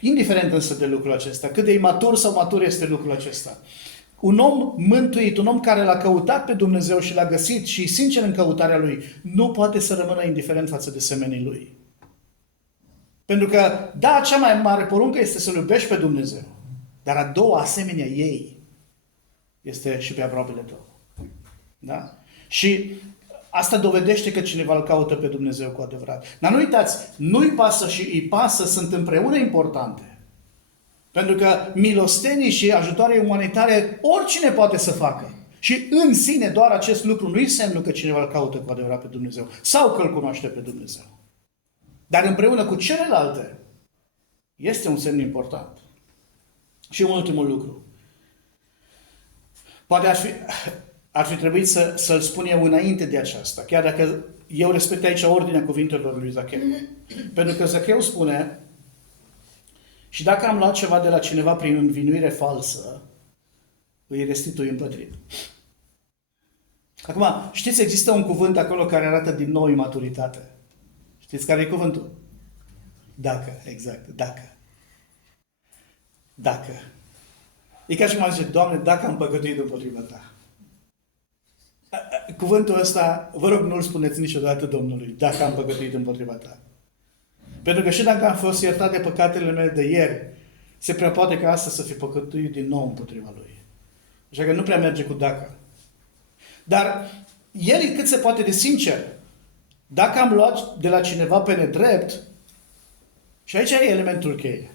Indiferent însă de lucrul acesta, cât de imatur sau matur este lucrul acesta. Un om mântuit, un om care l-a căutat pe Dumnezeu și l-a găsit și sincer în căutarea lui, nu poate să rămână indiferent față de semenii lui. Pentru că, da, cea mai mare poruncă este să-L iubești pe Dumnezeu. Dar a doua, asemenea ei, este și pe aproapele tău. Da? Și asta dovedește că cineva îl caută pe Dumnezeu cu adevărat. Dar nu uitați, nu-i pasă și îi pasă sunt împreună importante. Pentru că milostenii și ajutoare umanitare oricine poate să facă. Și în sine doar acest lucru nu înseamnă că cineva îl caută cu adevărat pe Dumnezeu. Sau că îl cunoaște pe Dumnezeu. Dar împreună cu celelalte este un semn important. Și un ultimul lucru. Poate ar fi trebuit să-l spun eu înainte de aceasta, chiar dacă eu respect aici ordinea cuvintelor lui Zacheu. Pentru că Zacheu spune, și dacă am luat ceva de la cineva prin învinuire falsă, îi restitui împotrivă. Acum, știți, există un cuvânt acolo care arată din nou imaturitate. Știți care e cuvântul? Dacă, exact, dacă. Dacă. E ca și cum zice, Doamne, dacă am păcătuit împotriva Ta. Cuvântul ăsta, vă rog, nu-l spuneți niciodată Domnului, dacă am păcătuit împotriva Ta. Pentru că și dacă am fost iertat de păcatele mele de ieri, se prea poate ca asta să fi păcătuit din nou împotriva Lui. Așa că nu prea merge cu dacă. Dar el e cât se poate de sincer. Dacă am luat de la cineva pe nedrept, și aici e elementul cheie,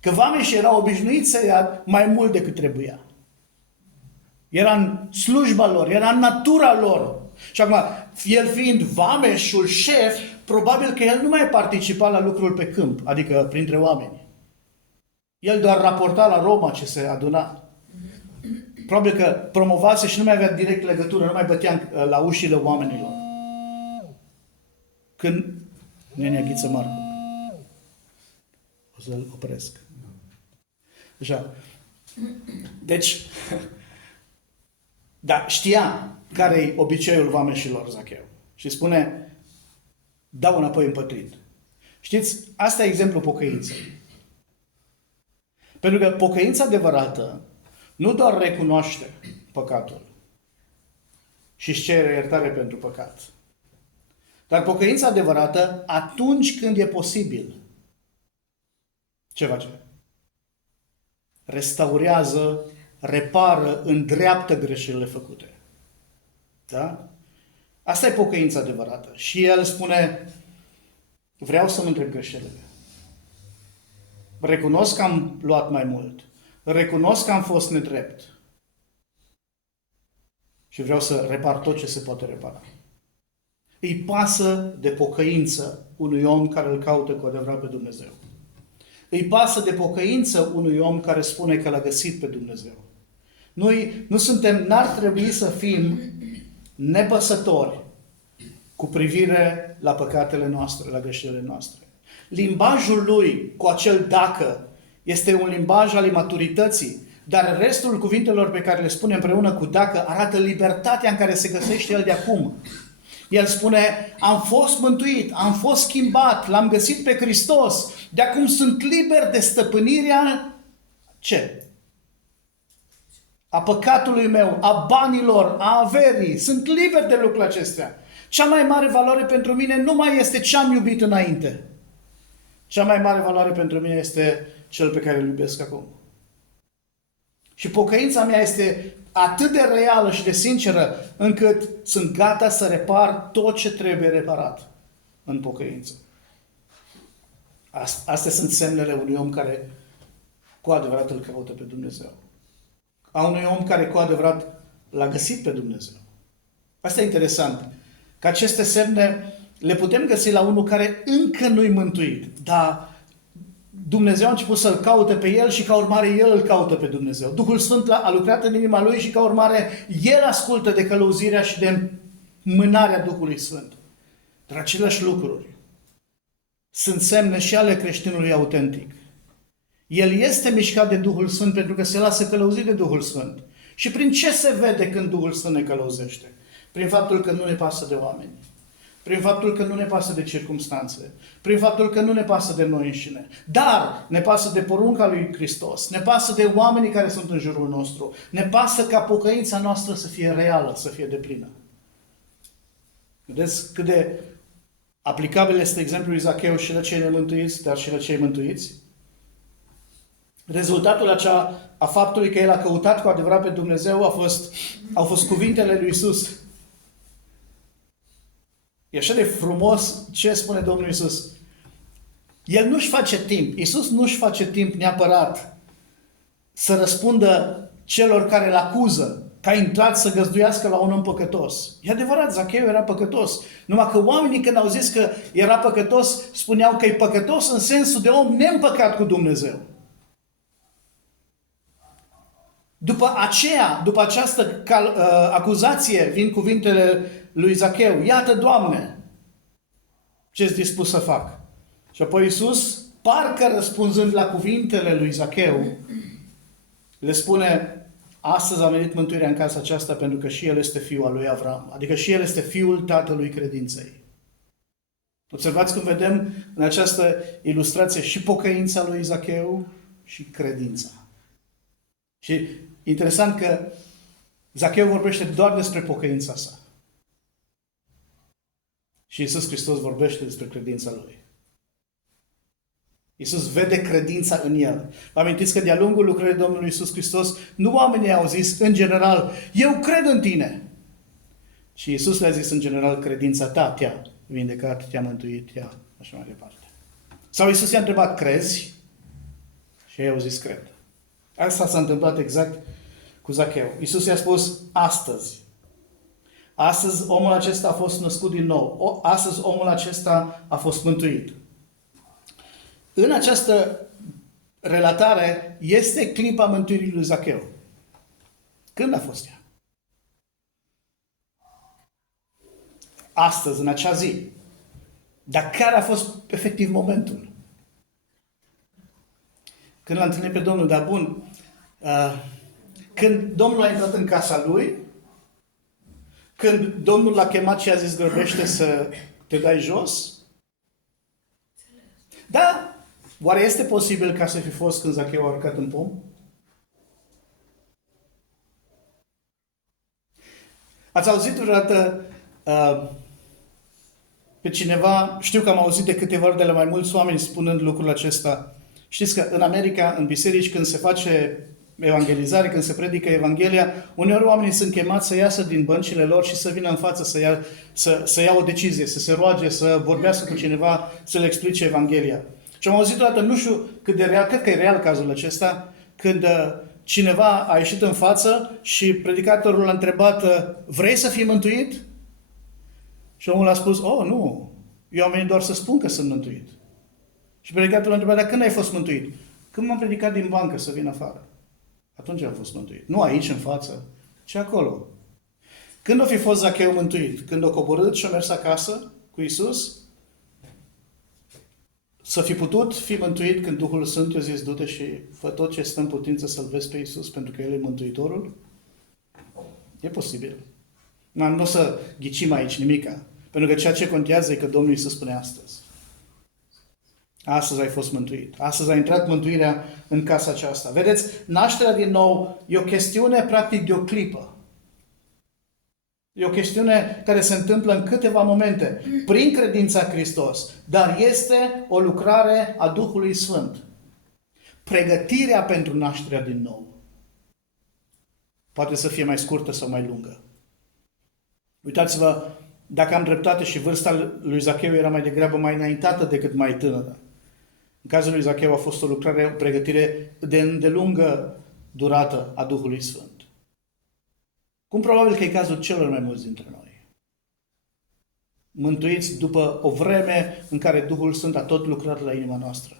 că vameșii erau obișnuiți să ia mai mult decât trebuia. Era în slujba lor, era în natura lor. Și acum, el fiind vameșul șef, probabil că el nu mai participa la lucrul pe câmp, adică printre oameni. El doar raporta la Roma ce se aduna. probabil că promovase și nu mai avea direct legătură, nu mai bătea la ușile oamenilor. Când nenea Ghiță Marcu. O să-l opresc. Așa. Deci, da, știa care-i obiceiul vameșilor Zacheu. Și spune, dau înapoi împătrit. Știți, asta e exemplul pocăinței. Pentru că pocăința adevărată nu doar recunoaște păcatul și își cere iertare pentru păcat. Dar pocăința adevărată, atunci când e posibil, ce face? Restaurează, repară, îndreaptă greșelile făcute. Da? Asta e pocăința adevărată. Și el spune, vreau să-mi întreb greșelile. Recunosc că am luat mai mult. Recunosc că am fost nedrept. Și vreau să repar tot ce se poate repara. Îi pasă de pocăință unui om care îl caută cu adevărat pe Dumnezeu. Îi pasă de pocăință unui om care spune că l-a găsit pe Dumnezeu. Noi n-ar trebui să fim nepăsători cu privire la păcatele noastre, la greșelile noastre. Limbajul lui cu acel dacă este un limbaj al imaturității, dar restul cuvintelor pe care le spune împreună cu dacă arată libertatea în care se găsește el de acum. El spune, am fost mântuit, am fost schimbat, l-am găsit pe Hristos, de acum sunt liber de stăpânirea, ce? A păcatului meu, a banilor, a averii, sunt liber de lucrurile acestea. Cea mai mare valoare pentru mine nu mai este ce am iubit înainte. Cea mai mare valoare pentru mine este cel pe care îl iubesc acum. Și pocăința mea este atât de reală și de sinceră, încât sunt gata să repar tot ce trebuie reparat în pocăință. Astea sunt semnele unui om care cu adevărat îl caută pe Dumnezeu. A unui om care cu adevărat l-a găsit pe Dumnezeu. Asta e interesant. Că aceste semne le putem găsi la unul care încă nu-i mântuit, dar Dumnezeu a început să-l caute pe el și ca urmare el îl caută pe Dumnezeu. Duhul Sfânt a lucrat în inima lui și ca urmare el ascultă de călăuzirea și de mânarea Duhului Sfânt. Dar aceleași lucruri sunt semne și ale creștinului autentic. El este mișcat de Duhul Sfânt pentru că se lasă călăuzit de Duhul Sfânt. Și prin ce se vede când Duhul Sfânt ne călăuzește? Prin faptul că nu ne pasă de oameni. Prin faptul că nu ne pasă de circumstanțe. Prin faptul că nu ne pasă de noi înșine. Dar ne pasă de porunca lui Hristos. Ne pasă de oamenii care sunt în jurul nostru. Ne pasă ca pocăința noastră să fie reală, să fie deplină. Vedeți cât de aplicabil este exemplul lui Zacheu și la cei nemântuiți, dar și la cei mântuiți? Rezultatul a faptului că el a căutat cu adevărat pe Dumnezeu au fost cuvintele lui Iisus. E așa de frumos ce spune Domnul Iisus. El nu-și face timp. Iisus nu-și face timp neapărat să răspundă celor care îl acuză că a intrat să găzduiască la un om păcătos. E adevărat, Zacheu era păcătos. Numai că oamenii când au zis că era păcătos, spuneau că e păcătos în sensul de om neîmpăcat cu Dumnezeu. După această acuzație vin cuvintele lui Zacheu. Iată, Doamne, ce-s dispus să fac? Și apoi Iisus, parcă răspunzând la cuvintele lui Zacheu, le spune, astăzi a venit mântuirea în casa aceasta pentru că și el este fiul al lui Avram. Adică și el este fiul tatălui credinței. Observați cum vedem în această ilustrație și pocăința lui Zacheu și credința. Și interesant că Zacheu vorbește doar despre pocăința sa. Și Iisus Hristos vorbește despre credința lui. Iisus vede credința în el. Vă amintiți că de-a lungul lucrării Domnului Iisus Hristos, nu oamenii au zis în general, eu cred în tine. Și Iisus le-a zis în general, credința ta te-a vindecat, te-a mântuit, te-a așa mai departe. Sau Iisus i-a întrebat, crezi? Și ei au zis, cred. Asta s-a întâmplat exact cu Zacheu. Iisus i-a spus, astăzi. Astăzi omul acesta a fost născut din nou. Astăzi omul acesta a fost mântuit. În această relatare este clipa mântuirii lui Zacheu. Când a fost ea? Astăzi, în acea zi. Dar care a fost efectiv momentul? Când l-a întâlnit pe Domnul, dar bun, când Domnul a intrat în casa lui, când Domnul l-a chemat și a zis, grăbește să te dai jos? Da, oare este posibil ca să fi fost când Zacheu a urcat în pom? Ați auzit vreodată pe cineva, știu că am auzit de câteva ori de la mai mulți oameni spunând lucrul acesta. Știți că în America, în biserici, când se face evangelizare, când se predică Evanghelia, uneori oamenii sunt chemați să iasă din băncile lor și să vină în față să ia o decizie, să se roage, să vorbească cu cineva, să le explice Evanghelia. Și am auzit odată, nu știu cât de real, cred că e real cazul acesta, când cineva a ieșit în față și predicatorul a întrebat, vrei să fii mântuit? Și omul a spus, nu, eu am venit doar să spun că sunt mântuit. Și predicatorul a întrebat, dar când ai fost mântuit? Când m-am predicat din bancă să vin afară. Atunci am fost mântuit. Nu aici, în față, ci acolo. Când o fi fost Zacheu mântuit? Când o coborât și a mers acasă cu Iisus? Să fi putut fi mântuit când Duhul Sfânt i-a zis, du-te și fă tot ce stă în putință să-L vezi pe Iisus, pentru că El e Mântuitorul? E posibil. Nu o să ghicim aici nimica. Pentru că ceea ce contează e că Domnul Iisus spune astăzi. Astăzi ai fost mântuit. Astăzi a intrat mântuirea în casa aceasta. Vedeți, nașterea din nou e o chestiune practic de o clipă. E o chestiune care se întâmplă în câteva momente, prin credința în Hristos. Dar este o lucrare a Duhului Sfânt. Pregătirea pentru nașterea din nou poate să fie mai scurtă sau mai lungă. Uitați-vă, dacă am dreptate și vârsta lui Zacheu era mai degrabă mai înaintată decât mai tânără. În cazul lui Zacheu a fost o lucrare, o pregătire de îndelungă durată a Duhului Sfânt. Cum probabil că e cazul celor mai mulți dintre noi. Mântuiți după o vreme în care Duhul Sfânt a tot lucrat la inima noastră.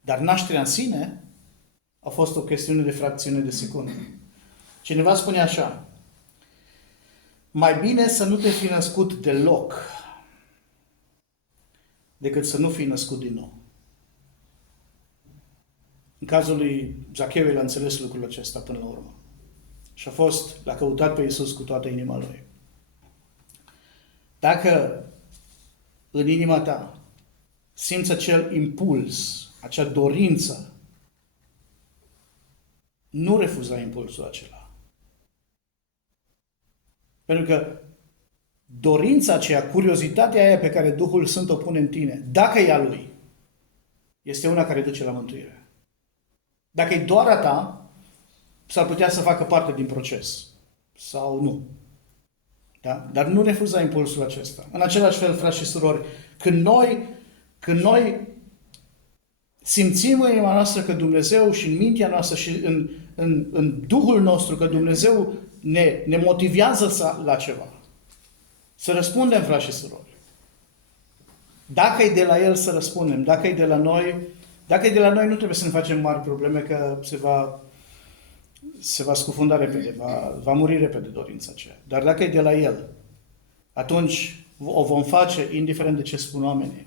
Dar nașterea în sine a fost o chestiune de fracțiune de secundă. Cineva spune așa, mai bine să nu te fi născut deloc decât să nu fi născut din nou. În cazul lui Zacheu, el a înțeles lucrul acesta până la urmă. Și l-a căutat pe Iisus cu toată inima lui. Dacă în inima ta simți acel impuls, acea dorință, nu refuza impulsul acela. Pentru că dorința aceea, curiozitatea aia pe care Duhul Sfânt o pune în tine, dacă e a Lui, este una care duce la mântuire. Dacă e doar a ta, s-ar putea să facă parte din proces. Sau nu. Da? Dar nu refuza impulsul acesta. În același fel, frați și surori, când noi simțim în inima noastră că Dumnezeu și în mintea noastră și în Duhul nostru că Dumnezeu ne motivează la ceva, să răspundem, frați și surori. Dacă e de la El, să răspundem. Dacă e de la noi, nu trebuie să ne facem mari probleme că se va scufunda repede, va muri repede dorința aceea. Dar dacă e de la El, atunci o vom face indiferent de ce spun oamenii,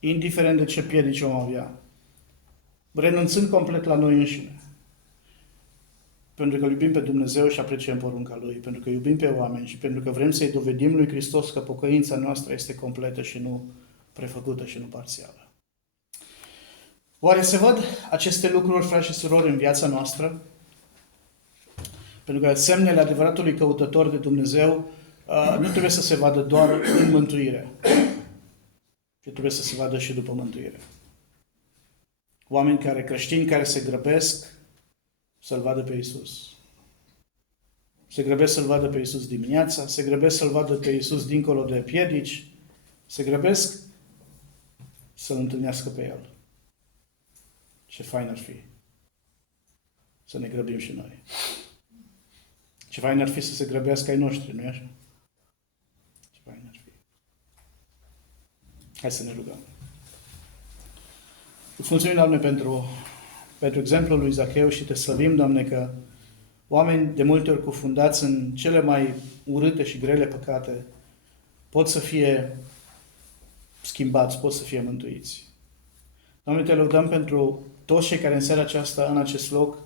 indiferent de ce piedici vom avea, renunțând complet la noi înșine. Pentru că iubim pe Dumnezeu și apreciem porunca Lui, pentru că iubim pe oameni și pentru că vrem să-i dovedim lui Hristos că pocăința noastră este completă și nu prefăcută și nu parțială. Oare se văd aceste lucruri, frați și surori, în viața noastră? Pentru că semnele adevăratului căutător de Dumnezeu nu trebuie să se vadă doar în mântuire, ci trebuie să se vadă și după mântuire. Oameni creștini care se grăbesc să-L vadă pe Iisus. Se grăbesc să-L vadă pe Iisus dimineața, se grăbesc să-L vadă pe Iisus dincolo de piedici, se grăbesc să-L întâlnească pe El. Ce fain ar fi să ne grăbim și noi. Ce fain ar fi să se grăbească ai noștri, nu-i așa? Ce fain ar fi. Hai să ne rugăm. Îți mulțumim, Doamne, pentru exemplul lui Zacheu și te slăvim, Doamne, că oameni de multe ori cufundați în cele mai urâte și grele păcate, pot să fie schimbați, pot să fie mântuiți. Doamne, te lăudăm pentru toți cei care în seara aceasta, în acest loc,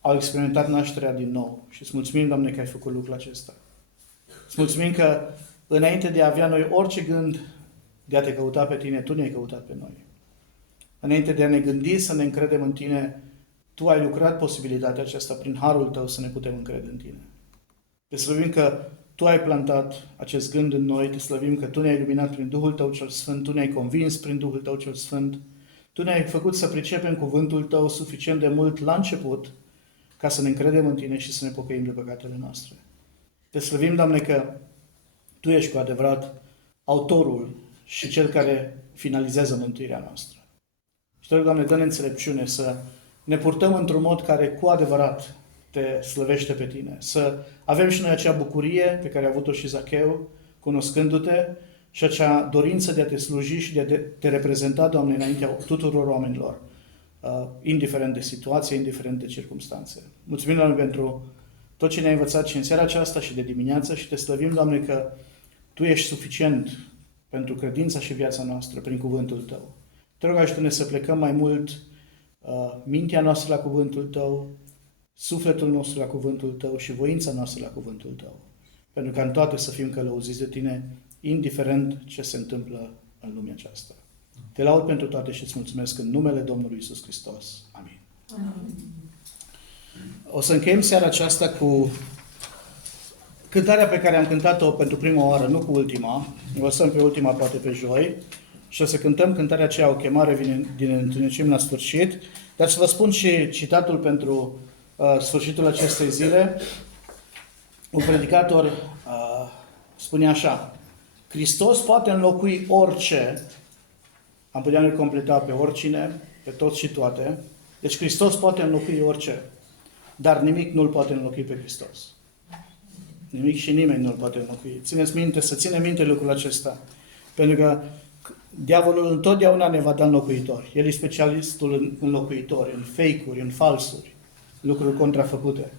au experimentat nașterea din nou. Și îți mulțumim, Doamne, că ai făcut lucrul acesta. Îți mulțumim că înainte de a avea noi orice gând de a te căuta pe tine, tu ne-ai căutat pe noi. Înainte de a ne gândi să ne încredem în tine, tu ai lucrat posibilitatea aceasta prin harul tău să ne putem încrede în tine. Te slăvim că tu ai plantat acest gând în noi, te slăvim că tu ne-ai iluminat prin Duhul tău cel Sfânt, tu ne-ai convins prin Duhul tău cel Sfânt, tu ne-ai făcut să pricepem cuvântul tău suficient de mult la început ca să ne încredem în tine și să ne pocăim de păcatele noastre. Te slăvim, Doamne, că tu ești cu adevărat autorul și cel care finalizează mântuirea noastră. Și te rog, Doamne, dă-ne înțelepciune să ne purtăm într-un mod care cu adevărat te slăvește pe tine. Să avem și noi acea bucurie pe care a avut-o și Zacheu, cunoscându-te, și acea dorință de a te sluji și de a te reprezenta, Doamne, înaintea tuturor oamenilor, indiferent de situație, indiferent de circumstanțe. Mulțumim, Doamne, pentru tot ce ne-ai învățat și în seara aceasta și de dimineață și te slăvim, Doamne, că Tu ești suficient pentru credința și viața noastră prin cuvântul Tău. Te rog, ajută-ne să plecăm mai mult mintea noastră la cuvântul Tău, sufletul nostru la cuvântul Tău și voința noastră la cuvântul Tău. Pentru ca în toate să fim călăuziți de Tine, indiferent ce se întâmplă în lumea aceasta. Te laud pentru toate și îți mulțumesc în numele Domnului Iisus Hristos. Amin. Amin. O să încheiem seara aceasta cu cântarea pe care am cântat-o pentru prima oară, nu cu ultima. O lăsăm pe ultima, poate pe joi. Și o să cântăm cântarea aceea, O chemare din întunecim la sfârșit. Dar să vă spun și citatul pentru sfârșitul acestei zile. Un predicator spune așa: Hristos poate înlocui orice, am putea noi completa pe oricine, pe toți și toate. Deci Hristos poate înlocui orice, dar nimic nu-L poate înlocui pe Hristos. Nimic și nimeni nu-L poate înlocui. Țineți minte, să ținem minte lucrul acesta. Pentru că diavolul întotdeauna ne va da înlocuitori. El e specialistul în înlocuitori, în fake-uri, în falsuri, lucruri contrafăcute.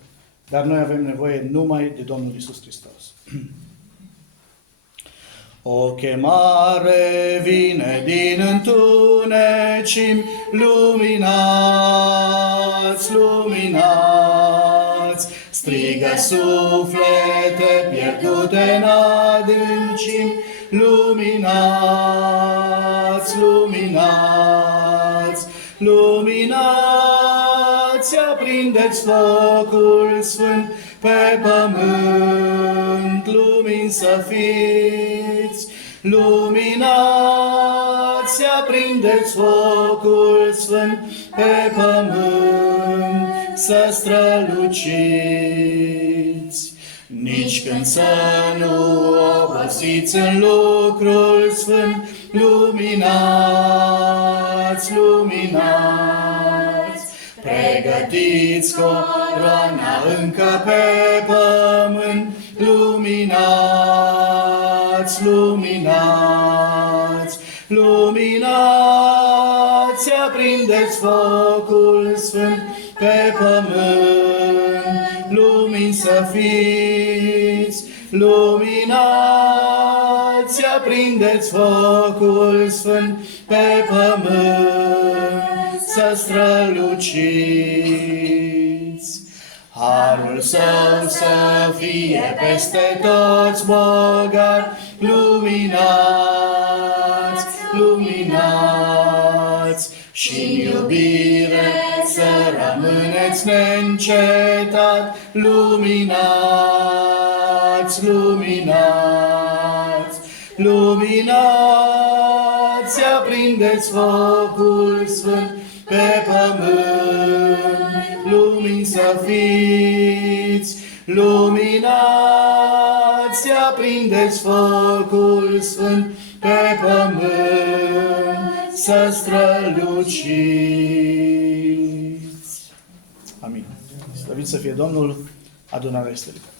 Dar noi avem nevoie numai de Domnul Iisus Hristos. O chemare vine din întunecimi, luminați, luminați, strigă suflete pierdute în adâncimi, luminați, luminați, luminați, aprindeți focul sfânt pe pământ, lumini să fiți, luminați, aprindeți focul sfânt pe pământ, să străluciți. Nici când să nu obosiți în lucrul sfânt, luminați, luminați, pregătiți coroana încă pe pământ, luminați, luminați, luminați, aprindeți focul sfânt pe pământ, lumini să fiți, luminați, aprindeți focul sfânt pe pământ, să străluciți. Harul Său să fie peste toți bogat, luminați, luminați, și-n iubire să rămâneți neîncetat, luminați, luminați, luminați, aprindeți focul sfânt pe pământ, lumini să fiți, luminați, aprindeți focul sfânt pe pământ, să străluciți. Amin. Slăvit să fie Domnul, adunarea este liberă.